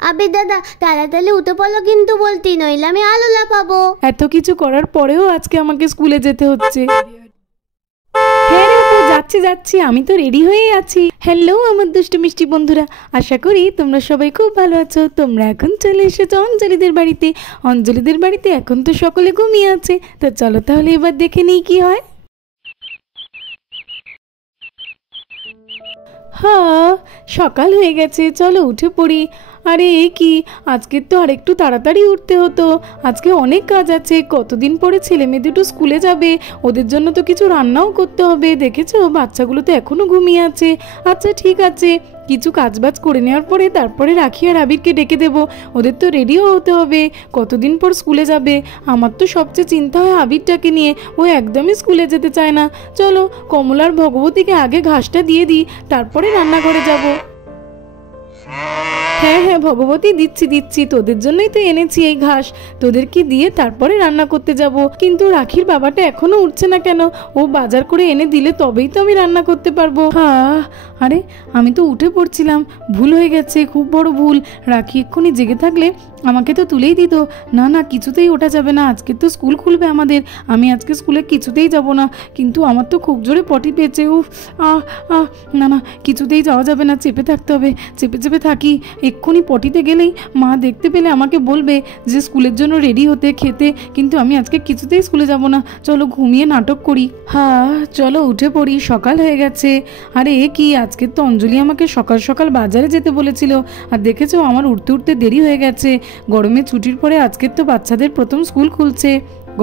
আবে দাদা তাড়াতাড়ি উঠে পড়লো কিন্তু বলতি, নইলে আমি আলো লাফাবো। এত কিছু করার পরেও আজকে আমাকে স্কুলে যেতে হচ্ছে। হ্যাঁ রে আপু, যাচ্ছি যাচ্ছি, আমি তো রেডি হয়েই আছি। হ্যালো আমার দুষ্টু মিষ্টি বন্ধুরা, আশা করি তোমরা সবাই খুব ভালো আছো। তোমরা এখন চলে এসেছো অঞ্জলিদের বাড়িতে। অঞ্জলিদের বাড়িতে এখন তো সকলে ঘুমিয়ে আছে, তো চলো তাহলে এবার দেখে নিই কি হয়। হ্যাঁ, সকাল হয়ে গেছে, চলো উঠে পড়ি। আরে এ কি, আজকে তো আর একটু তাড়াতাড়ি উঠতে হতো। আজকে অনেক কাজ আছে, কতদিন পরে ছেলে মেয়ে দুটো স্কুলে যাবে, ওদের জন্য তো কিছু রান্নাও করতে হবে। দেখেছো বাচ্চাগুলো তো এখনো ঘুমিয়ে আছে। আচ্ছা ঠিক আছে, কিছু কাজবাজ করে নেওয়ার পরে তারপরে রাখি আর আবিরকে ডেকে দেবো। ওদের তো রেডিও হতে হবে, কতদিন পর স্কুলে যাবে। আমার তো সবচেয়ে চিন্তা হয় আবিরটাকে নিয়ে, ও একদমই স্কুলে যেতে চায় না। চলো কমলার ভগবতীকে আগে ঘাসটা দিয়ে দিই, তারপরে রান্নাঘরে যাবো। হ্যাঁ হ্যাঁ ভগবতী, দিচ্ছি দিচ্ছি, তোদের জন্যই তো এনেছি এই ঘাস, তোদেরকে দিয়ে তারপরে রান্না করতে যাব। কিন্তু রাখির বাবাটা এখনো উঠছে না কেন? ও বাজার করে এনে দিলে তবেই তো আমি রান্না করতে পারবো। হ্যাঁ, আরে আমি তো উঠে পড়ছিলাম, ভুল হয়ে গেছে, খুব বড় ভুল। রাখি এক্ষুনি জেগে থাকলে আমাকে তো তুলেই দিত। না না, কিছুতেই ওঠা যাবে না, আজকে তো স্কুল খুলবে আমাদের, আমি আজকে স্কুলে কিছুতেই যাব না। কিন্তু আমার তো খুব জোরে পটি পেয়েছে, উফ আহ আহ, না না, কিছুতেই যাওয়া যাবে না, চেপে থাকতে হবে। চেপে চেপে থাকি, এক্ষুনি পটিতে গেলেই মা দেখতে পেলে আমাকে বলবে যে স্কুলের জন্য রেডি হতে, খেতে। কিন্তু আমি আজকে কিছুতেই স্কুলে যাব না, চলো ঘুমিয়ে নাটক করি। হ্যাঁ চলো উঠে পড়ি, সকাল হয়ে গেছে। আরে এ কি, আজকে তো অঞ্জলি আমাকে সকাল সকাল বাজারে যেতে বলেছিল, আর দেখেছো আমার উঠতে উঠতে দেরি হয়ে গেছে। গরমে ছুটির পরে আজকের তো বাচ্চাদের প্রথম স্কুল খুলছে।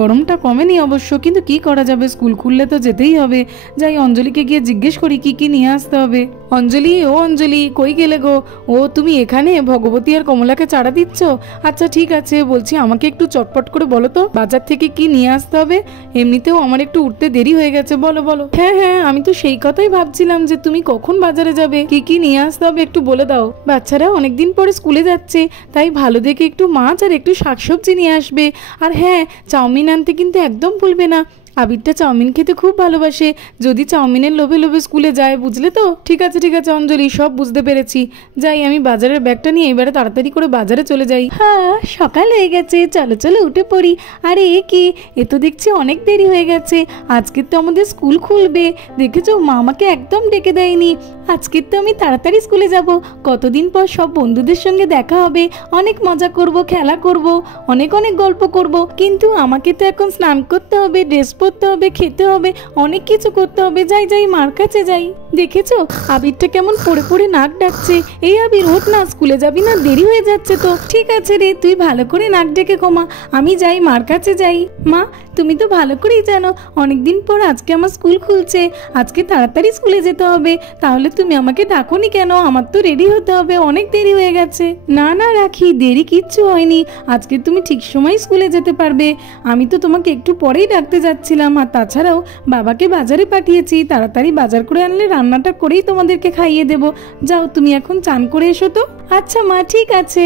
গরমটা কমেনি অবশ্য, কিন্তু কি করা যাবে, স্কুল খুললে তো যেতেই হবে। যাই অঞ্জলিকে গিয়ে জিজ্ঞেস করি কি কি নিয়ে আসতে হবে। অঞ্জলি, ও অঞ্জলি, কই গেলে গো? ও তুমি এখানে ভগবতী আর কমলাকে চাড়া দিচ্ছ? আচ্ছা ঠিক আছে, বলছি আমাকে একটু চটপট করে বলো তো বাজার থেকে কি নিয়ে আসতে হবে। এমনিতেও আমার একটু উঠতে দেরি হয়ে গেছে, বলো বলো। হ্যাঁ হ্যাঁ, আমি তো সেই কথাই ভাবছিলাম যে তুমি কখন বাজারে যাবে, কি কি নিয়ে আসতে হবে একটু বলে দাও। বাচ্চারা অনেকদিন পরে স্কুলে যাচ্ছে, তাই ভালো দেখে একটু মাছ আর একটু শাকসবজি নিয়ে আসবে। আর হ্যাঁ, চাউমিন আনতে কিন্তু একদম ভুলবে না, আবিরটা চাউমিন খেতে খুব ভালোবাসে, যদি চাউমিনের লোভে লোভে স্কুলে যায়, বুঝলে তো? ঠিক আছে ঠিক আছে অঞ্জলি, সব বুঝতে পেরেছি। যাই আমি বাজারের ব্যাগটা নিয়ে এবারে তাড়াতাড়ি করে বাজারে চলে যাই। হ্যাঁ সকাল হয়ে গেছে, চলো চলো উঠে পড়ি। আরে এ কি, এ তো দেখছি অনেক দেরি হয়ে গেছে, আজকে তো আমাদের স্কুল খুলবে। দেখেছো মা আমাকে একদম ডেকে দেয়নি। আজকে তো আমি তাড়াতাড়ি স্কুলে যাব, কতদিন পর সব বন্ধুদের সঙ্গে দেখা হবে, অনেক মজা করব, খেলা করব, অনেক অনেক গল্প করব। কিন্তু আমাকে তো এখন স্নান করতে হবে, ড্রেস পরতে হবে, খেতে হবে, অনেক কিছু করতে হবে। যাই যাই মার কাছে যাই। দেখেছো আবিরটা কেমন পড়ে পড়ে নাক ডাকছে। এই আবির ওঠ না, স্কুলে যাবি না, দেরি হয়ে যাচ্ছে তো। ঠিক আছে রে, তুই ভালো করে নাক ডেকে কমা, আমি যাই মার কাছে যাই। মা তুমি তো ভালো করেই জানো অনেকদিন পর আজকে আমার স্কুল খুলছে, আজকে তাড়াতাড়ি স্কুলে যেতে হবে, তাহলে তুমি আমাকে ডাকোনি কেন? আমার তো রেডি হতে হবে, অনেক দেরি হয়ে গেছে। না না রাখি, দেরি কিচ্ছু হয়নি, আজকে তুমি ঠিক সময় স্কুলে যেতে পারবে। আমি তো তোমাকে একটু পরেই ডাকতে যাচ্ছিলাম, আর তাছাড়াও বাবাকে বাজারে পাঠিয়েছি, তাড়াতাড়ি বাজার করে আনলে রান্নাটা করেই তোমাদেরকে খাইয়ে দেবো। যাও তুমি এখন চান করে এসো তো। আচ্ছা মা ঠিক আছে।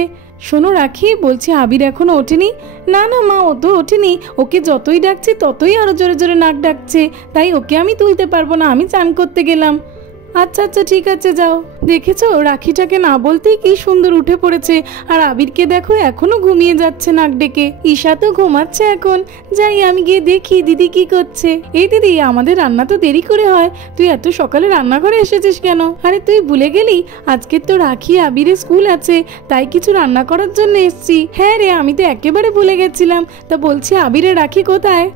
শোনো রাখি, বলছি আবির এখনো ওঠেনি? না না মা, ও তো ওঠেনি, ওকে যতই ডাকছি ততই আরো জোরে জোরে নাক ডাকছে, তাই ওকে আমি তুলতে পারবো না, আমি চান করতে গেলাম। আচ্ছা আচ্ছা ঠিক আছে যাও। দেখেছো রাখিটাকে না বলতেই কি সুন্দর উঠে পড়েছে, আর আবিরকে দেখো এখনো ঘুমিয়ে যাচ্ছে নাক ডেকে। ঈশা তো ঘুমাচ্ছে এখন, যাই আমি গিয়ে দেখি দিদি কি করছে। এই দিদি, আমাদের রান্না তো দেরি করে হয়, তুই এত সকালে রান্নাঘরে এসেছিস কেন? আরে তুই ভুলে গেলি আজকে তো রাখি আবিরের স্কুল আছে, তাই কিছু রান্না করার জন্য এসছি। হ্যাঁ রে, আমি তো একেবারে ভুলে গেছিলাম। তা বলছি আবিরের রাখি কোথায়?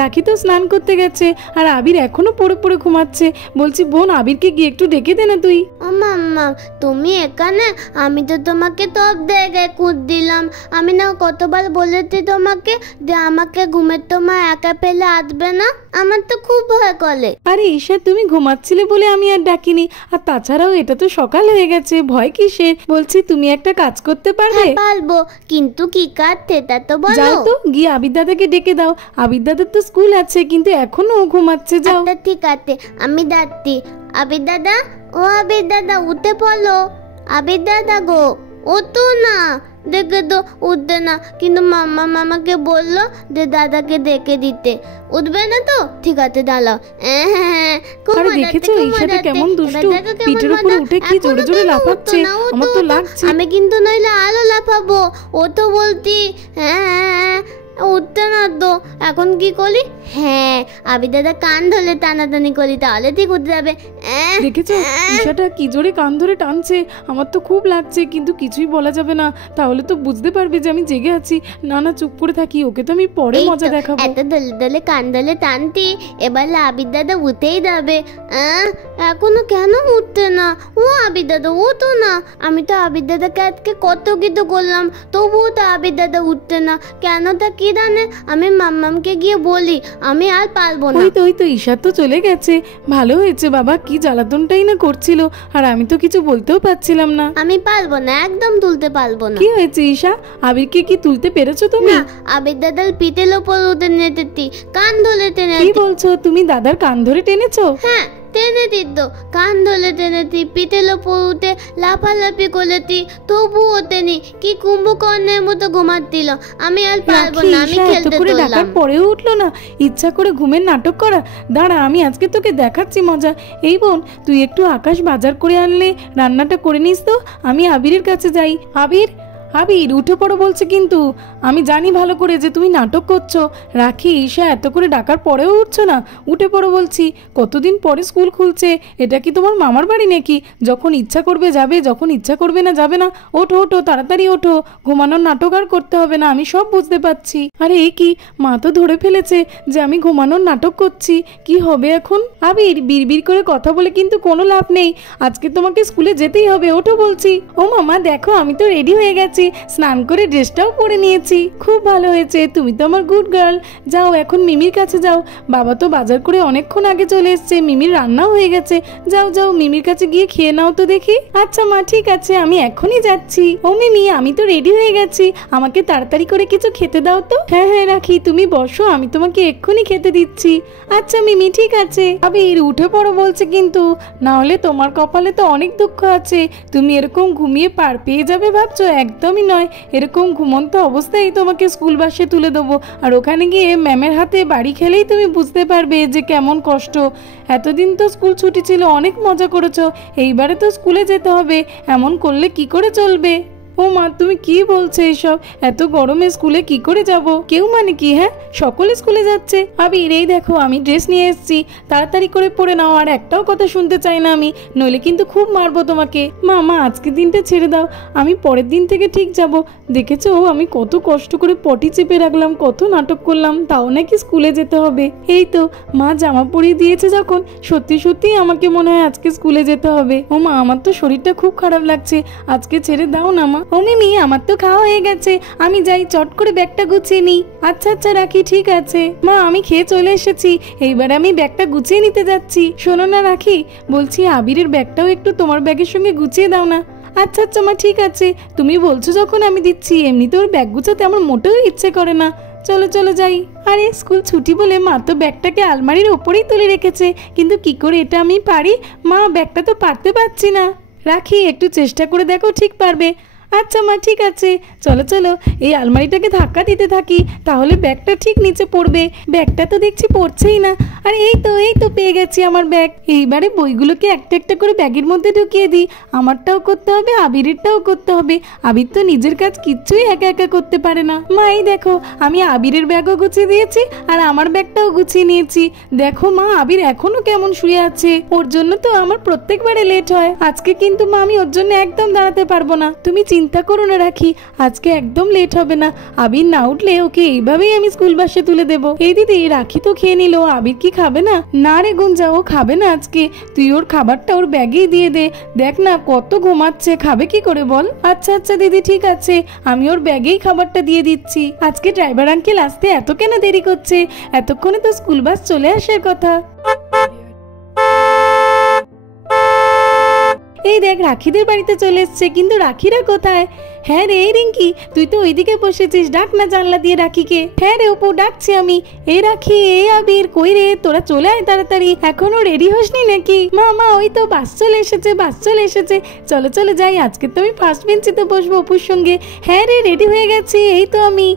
রাখি তো স্নান করতে গেছে, আর আবির এখনো পড়ে পড়ে ঘুমাচ্ছে। বলছি বোন, আবিরকে গিয়ে একটু ডেকে দে না তুই। ও মাম্মা তুমি এখানে? আমি তো তোমাকে সব জায়গায় খুঁজ দিলাম, আমি না কতবার বলেছি তোমাকে যে আমাকে ঘুমের তোমার একা ফেলে আসবে না, আমার তো খুব ভয় করে। আরে ঈশা, তুমি ঘুমাচ্ছিলে বলে আমি আর ডাকিনি, আর তাছাড়াও এটা তো সকাল হয়ে গেছে, ভয় কিসের? বলছি তুমি একটা কাজ করতে পারবে? পারবো, কিন্তু কি কাজ সেটা তো বলো। যাও তো, গিয়ে আবির দাদাকে ডেকে দাও, আবির দাদার তো স্কুল আছে, কিন্তু এখনো ও ঘুমাচ্ছে। যাও। ঠিক আছে আমি যাচ্ছি। আবির দাদা, ও আবির দাদা উঠে পড়ো। আবির দাদা গো, ওঠো না, দেখে তো উঠবে না, কিন্তু মাম্মা মামাকে বললো যে দাদাকে ডেকে দিতে। উঠবে না তো? ঠিক আছে দাঁড়াও। খুব আরে মজা দেখেছো হচ্ছে, খুব ঈশাটা মজা কেমন হচ্ছে। দুষ্টু, এবার দেখো কেমন পিঠের উপরে মজা। উঠে কি এখনো জোরে জোরে কেন লাফাচ্ছে, উঠতো না? আমার তো উঠো, লাগছে। আমি কিন্তু নইলে আরো লাফাবো। ও তো বলতি উঠতে না তো, এখন কি করি? হ্যাঁ, আমি দাদা কান ধরে টানাটানি করি, তাহলে ঠিক উঠে যাবে। দেখেছো ঈশাটা কি জোরে কান ধরে টানছে, আমার তো খুব লাগছে, কিন্তু কিছুই বলা যাবে না, তাহলে তো বুঝতে পারবে যে আমি জেগে আছি। না না, চুপ করে থাকি, ওকে তো আমি পরে এই মজা তো, দেখাবো। এত দলে দলে কান ধরে টানতি, এবার আবির দাদা উঠেই যাবে। এখনো কেন উঠতে না? ও আবির দাদা ওঠো না। আমি তো আবির দাদাকে আজকে কত কিছু করলাম, তবুও তো আবির দাদা উঠতে না। কেন তা কি জানে? আমি মাম্মামকে গিয়ে বলি, আমি আর পারবো না। ওই তো ঈশা তো চলে গেছে, ভালো হয়েছে বাবা, কি জ্বালাতনটাই না করছিল, আর আমি তো কিছু বলতেও পারছিলাম না। আমি পারবো না, একদম তুলতে পারবো না। কি হয়েছে ঈশা, আবিরকে কি তুলতে পেরেছো তুমি? না, আবির দাদার পিঠের ওপর উঠে নেতেছি, কান ধরে টেনে। কি বলছো, তুমি দাদার কান ধরে টেনেছো? হ্যাঁ, টেনে দিত, কান ধরে টেনেছি, পিঠের ওপর উঠে লাফালাফি করেছি, তবু ওঠেনি। কি কুম্ভকর্ণের মতো ঘুমাচ্ছিল। আমি আর পারবো না, আমি খেলতে করে ডাকার চললাম। পরেও উঠলো না, ইচ্ছা করে ঘুমের নাটক করা। দাঁড়া, আমি আজকে তোকে দেখাচ্ছি মজা। এই বোন, তুই একটু আকাশ বাজার করে আনলে রান্নাটা করে নিস তো, আমি আবিরের কাছে যাই। আবির আবির উঠে পড়ো বলছে, কিন্তু আমি জানি ভালো করে যে তুমি নাটক করছো। রাখি, ঈশা এত করে ডাকার পরেও উঠছো না, উঠে পড়ো বলছি। কতদিন পরে স্কুল খুলছে, এটা কি তোমার মামার বাড়ি নাকি? যখন ইচ্ছা করবে যাবে, যখন ইচ্ছা করবে না যাবে না। ওঠো ওঠো, তাড়াতাড়ি ওঠো, ঘুমানোর নাটক আর করতে হবে না, আমি সব বুঝতে পারছি। আরে এই কি, মা তো ধরে ফেলেছে যে আমি ঘুমানোর নাটক করছি, কি হবে এখন? আবির, বিড়বিড় করে কথা বলে কিন্তু কোনো লাভ নেই, আজকে তোমাকে স্কুলে যেতেই হবে, ওঠো বলছি। ও মামা দেখো, আমি তো রেডি হয়ে গেছি, স্নান করে ড্রেসটাও পরে নিয়েছি। খুব ভালো হয়েছে, তুমি তো আমার গুড গার্ল। যাও এখন মিমির কাছে যাও, বাবা তো বাজার করে অনেকক্ষণ আগে চলে এসছে, মিমির রান্নাও হয়ে গেছে। যাও যাও, মিমির কাছে গিয়ে খেয়ে নাও তো দেখি। আচ্ছা মা, ঠিক আছে, আমি এখনই যাচ্ছি। ও মিমি, আমি তো রেডি হয়ে গেছি, আমাকে তাড়াতাড়ি করে কিছু খেতে দাও তো। হ্যাঁ হ্যাঁ রাখি, তুমি বসো, আমি তোমাকে এক্ষুনি খেতে দিচ্ছি। আচ্ছা মিমি, ঠিক আছে। আবির উঠে পড়ো বলছে কিন্তু, না হলে তোমার কপালে তো অনেক দুঃখ আছে। তুমি এরকম ঘুমিয়ে পার পেয়ে যাবে ভাবছো? একদমই নয়, এরকম ঘুমন্ত অবস্থায় তোমাকে স্কুল বাসে তুলে দেবো, আর ওখানে গিয়ে ম্যামের হাতে বাড়ি খেলেই তুমি বুঝতে পারবে যে কেমন কষ্ট। এতদিন তো স্কুল ছুটি ছিল, অনেক মজা করেছো, এইবারে তো স্কুলে যেতে হবে, এমন করলে কি করে চলবে? ও মা, তুমি কি বলছো এসব? এত গরমে স্কুলে কি করে যাব? কেউ মানে কি? হ্যাঁ, সকলে স্কুলে যাচ্ছে। আবির এই দেখো, আমি ড্রেস নিয়ে এসেছি, তাড়াতাড়ি করে পরে নাও, আর একটাও কথা শুনতে চাই না আমি, নইলে কিন্তু খুব মারবো তোমাকে। মা মা, আজকে দিনটা ছেড়ে দাও, আমি পরের দিন থেকে ঠিক যাব। দেখেছো আমি কত কষ্ট করে পটি চেপে রাখলাম, কত নাটক করলাম, তাও নাকি স্কুলে যেতে হবে। এই তো মা জামা পরিয়ে দিয়েছে যখন, সত্যি সত্যি আমাকে মনে হয় আজকে স্কুলে যেতে হবে। ও মা, আমার তো শরীরটা খুব খারাপ লাগছে, আজকে ছেড়ে দাও না মা। ও মিমি, আমার তো খাওয়া হয়ে গেছে, আমি যাই চট করে ব্যাগটা গুছিয়ে নিই। আচ্ছা আচ্ছা রাখি, ঠিক আছে। মা, আমি খেয়ে চলে এসেছি, এইবার আমি ব্যাগটা গুছিয়ে নিতে যাচ্ছি। শোনো না রাখি, বলছি আবিরের ব্যাগটাও একটু তোমার ব্যাগের সঙ্গে গুছিয়ে দাও না। আচ্ছা আচ্ছা মা, ঠিক আছে, তুমি বলছো যখন আমি দিচ্ছি। এমনিতে ওর ব্যাগ গুছাতে আমার মোটেও ইচ্ছে করে না। চলো চলো যাই। আরে স্কুল ছুটি বলে মা তো ব্যাগটাকে আলমারির ওপরেই তুলে রেখেছে, কিন্তু কি করে এটা আমি পারি? মা, ব্যাগটা তো পারতে পারছি না। রাখি, একটু চেষ্টা করে দেখো, ঠিক পারবে। আচ্ছা মা, ঠিক আছে, চলো চলো, এই আলমারিটাকে ধাক্কা দিতে থাকি, তাহলে ব্যাগটা ঠিক নিচে পড়বে। ব্যাগটা তো দেখছি পড়ছেই না। আর এই তো পেয়ে গেছি আমার ব্যাগ। এইবারে বইগুলোকে একটা একটা করে ব্যাগের মধ্যে ঢুকিয়ে দিই। আমারটাও করতে হবে, আবিরেরটাও করতে হবে। আবির তো নিজের কাজ কিচ্ছুই একা একা করতে পারে না। মা এই দেখো, আমি আবিরের ব্যাগও গুছিয়ে দিয়েছি, আর আমার ব্যাগটাও গুছিয়ে নিয়েছি। দেখো মা, আবির এখনো কেমন শুয়ে আছে, ওর জন্য তো আমার প্রত্যেকবারে লেট হয়। আজকে কিন্তু মা আমি ওর জন্য একদম দাঁড়াতে পারবো না, তুমি চিন্তা করো না রাখি, আজকে একদম লেট হবে না। আবির না উঠলে ওকে এইভাবেই আমি স্কুল বাসে তুলে দেবো। এই দিদি, রাখি তো খেয়ে নিল, আবির কি খাবে না? না রে গুঞ্জা, ও খাবে না আজকে, তুই ওর খাবারটা ওর ব্যাগেই দিয়ে দে। দেখ না কত ঘুমাচ্ছে, খাবে কি করে বল? আচ্ছা আচ্ছা দিদি, ঠিক আছে, আমি ওর ব্যাগেই খাবারটা দিয়ে দিচ্ছি। আজকে ড্রাইভার আঙ্কেল আসতে এত কেন দেরি করছে? এতক্ষণে তো স্কুল বাস চলে আসার কথা। এই দেখ রাখিদের বাড়িতে চলে এসছে, কিন্তু রাখিরা কোথায়? হ্যাঁ রে এই রিঙ্কি, তুই তো ওইদিকে বসেছিস, ডাক না জানলা দিয়ে রাখিকে। হ্যাঁ রে অপু, ডাকছি আমি। এই রাখি, এই আবির, কই রে তোরা? চলে আয় তাড়াতাড়ি, এখনো রেডি হসনি নাকি? মা মা, ওই তো বাস চলে এসেছে, বাস চলে এসেছে, চলো চলো যাই, আজকে তো আমি ফার্স্ট বেঞ্চিতে বসবো অপুর সঙ্গে। হ্যাঁ রে রেডি হয়ে গেছি, এই তো আমি।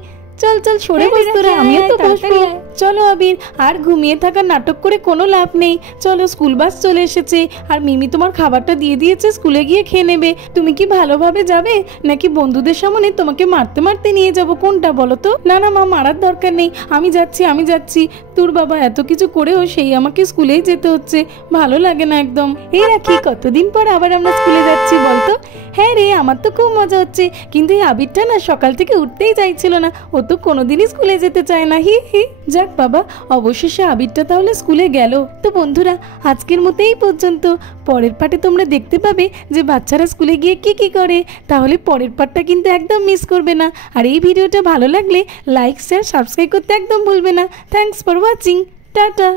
চল চল সরে বস তোরা, আমিও তো বসবো। চলো আবির, আর ঘুমিয়ে থাকার নাটক করে কোনো লাভ নেই, চলো স্কুল বাস চলে এসেছে, আর মিমি তোমার খাবারটা দিয়ে দিয়েছে, স্কুলে গিয়ে খেয়ে নেবে। তুমি কি ভালোভাবে যাবে নাকি বন্ধুদের সামনে তোমাকে মারতে মারতে নিয়ে যাব, কোনটা বলো তো? না না মা, মারার দরকার নেই, আমি যাচ্ছি আমি যাচ্ছি। তোর বাবা এত কিছু করেও সেই আমাকে স্কুলেই যেতে হচ্ছে, ভালো লাগে না একদম। এই রাখি, কতদিন পর আবার আমরা স্কুলে যাচ্ছি বলতো? হ্যাঁ রে, আমার তো খুব মজা হচ্ছে, কিন্তু এই আবিরটা না সকাল থেকে উঠতেই চাইছিল না, ও তো কোনোদিনই স্কুলে যেতে চায় না। হি হি। যাক বাবা, অবশেষে আবিরটা তাহলে স্কুলে গেল। তো বন্ধুরা, আজকের মতো এই পর্যন্ত। পরের পার্টে তোমরা দেখতে পাবে যে বাচ্চারা স্কুলে গিয়ে কি কি করে। তাহলে পরের পার্টটা কিন্তু একদম মিস করবে না। আর এই ভিডিওটা ভালো লাগলে লাইক শেয়ার সাবস্ক্রাইব করতে একদম ভুলবে না। Thanks for watching, tata.